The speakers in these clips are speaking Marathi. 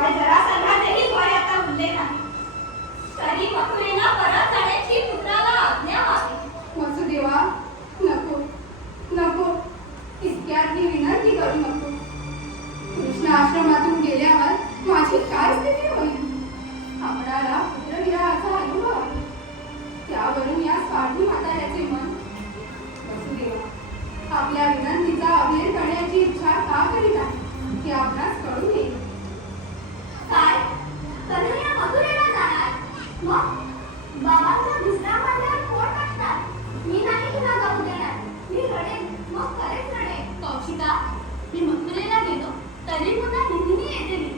शिवाय जरा संघातही भय आता उरले नाही तरी मथुरेला परत जाण्याची पुत्राला आज्ञा वसुदेवा नको नको. इतक्यात मी विनंती करू नको. कृष्ण आश्रमातून गेल्यावर माझी काय स्थिती होईल? आपणाला पुत्रविराचा अनुभव त्यावरून या स्वार्थी म्हाताऱ्याचे मन. वसुदेवा आपल्या विनंतीचा अभेर करण्याची इच्छा का करीत आहे? की आपणास कळून येईल काय कन्हैया मथुरेला जाणार मग बाबांचा विश्राम म्हणल्यावर कोण बसणार मी नाही तुला जाऊ देणार मी रडेन मग खरेच रडेन कौशिका मी मथुरेला गेलो तरी पुन्हा नेहमी येते मी.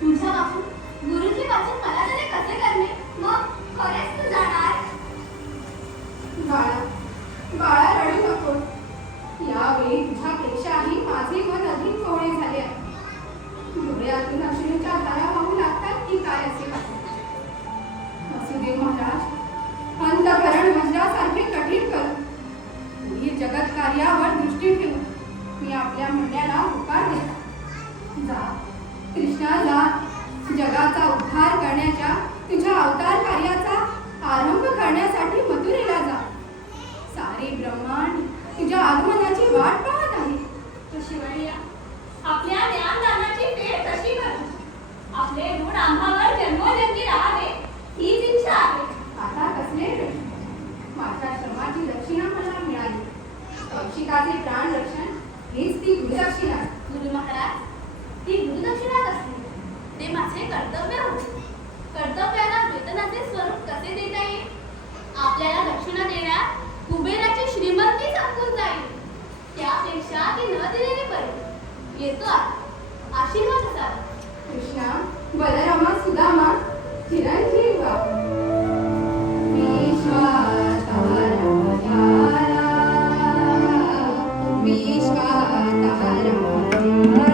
तुझ्या वाचून गुरुजी वाचून मला तरी कसे करणे? मग खरेच तू जाणार? बाळा बाळा रडू नको. यावेळी तुझ्यापेक्षाही माझे मन अधिक कोवळे झाले आहे डोळ्यातून अश्रूच्या धारा वाहू लागतात की काय असे वाटते वसुदेव महाराज अंतकरण वज्रासारखे कठीण कर. वीर जगत कार्यावर दृष्टी ठेवू. मी आपल्या म्हणण्याला होकार देता जा. कृष्णा जगाचा उद्धार करण्याच्या तुझ्या अवतार कार्याचा आरंभ करण्यासाठी मथुरेला जा. सारे ब्रह्मांड तुझ्या आगमनाची वाट पाहत आहे. तू शिवण्या आपल्या ज्ञानदानाची फेड कशी करू आपले गुण आम्हावर जन्मोजन्मी राहावे हीच इच्छा आहे आता कसले ऋण? माझ्या श्रमाची दक्षिणा मला मिळाली कौशिकाचे प्राण रक्षण हीच ती गुरुदक्षिणा गुरु महाराज ती गुरुदक्षिणाच असते ते माझे कर्तव्य होते. कर्तव्याला वेतनाचे स्वरूप कसे देता येईल? आपल्याला दक्षिणा देण्यात कुबेराची श्रीमंती संपून जाईल. त्यापेक्षा ती न दिलेली बरी. येतो. आशीर्वाद असावा. कृष्णा बलराम താര